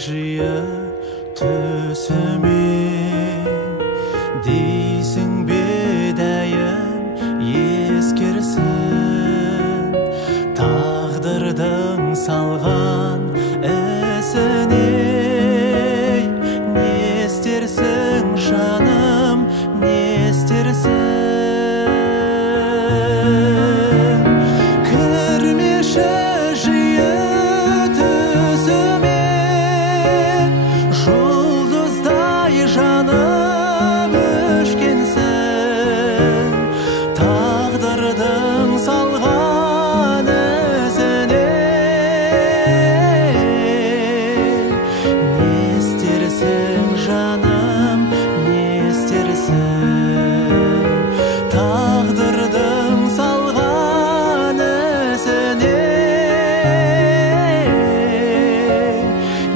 жиі түсіме дейсің бедайым ескерсін тағдырдың салған ісіне не істерсің жаным не істерсің кірмеші жиі түсіме жұлдыздай жанып өшкенсің тағдырдың салған ізіне не істерсің жаным не істерсің тағдырдың салған ізіне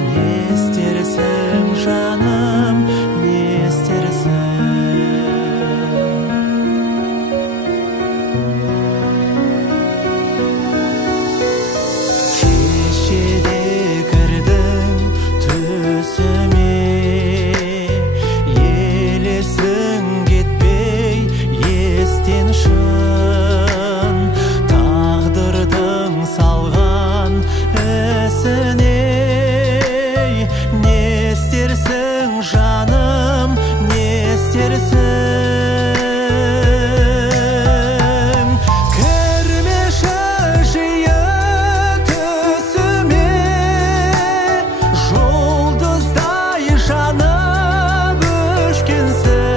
не істерсің жаным не істерсің кешеде кірдің түсіме елесің кетпей естен шын тағдырдың салған ісіне не істерсің жаным не істерсің кірмеші жиі түсіме жұлдыздай жанып өшкенсің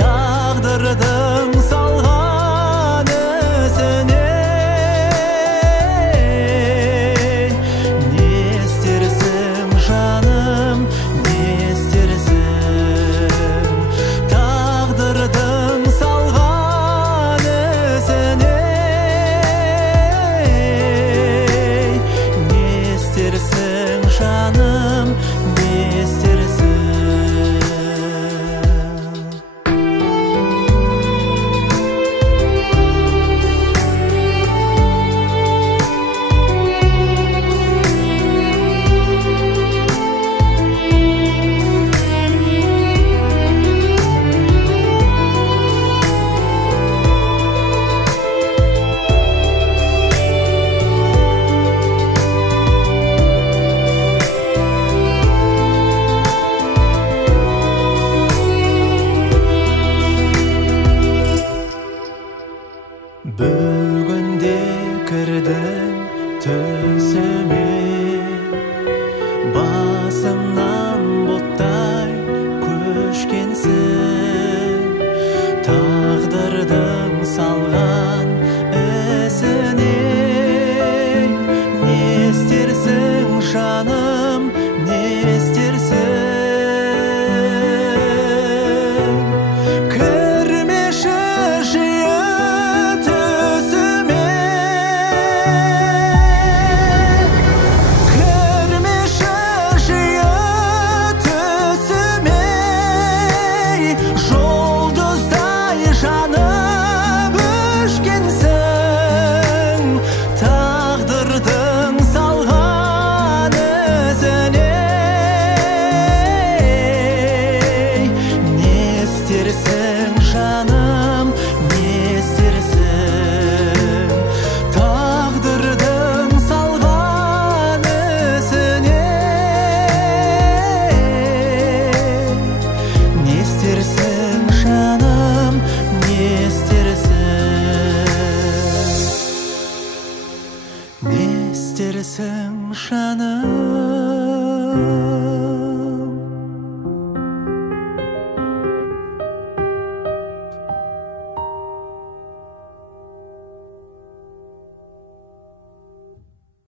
тағдырдың салған ізіне не істерсің жаным не істерсің тағдырдың салған ізіне не істерсің жаным не істерсің бүгінде кірдің түсіме басымнан бұлттай көшкенсің тағдырдың салған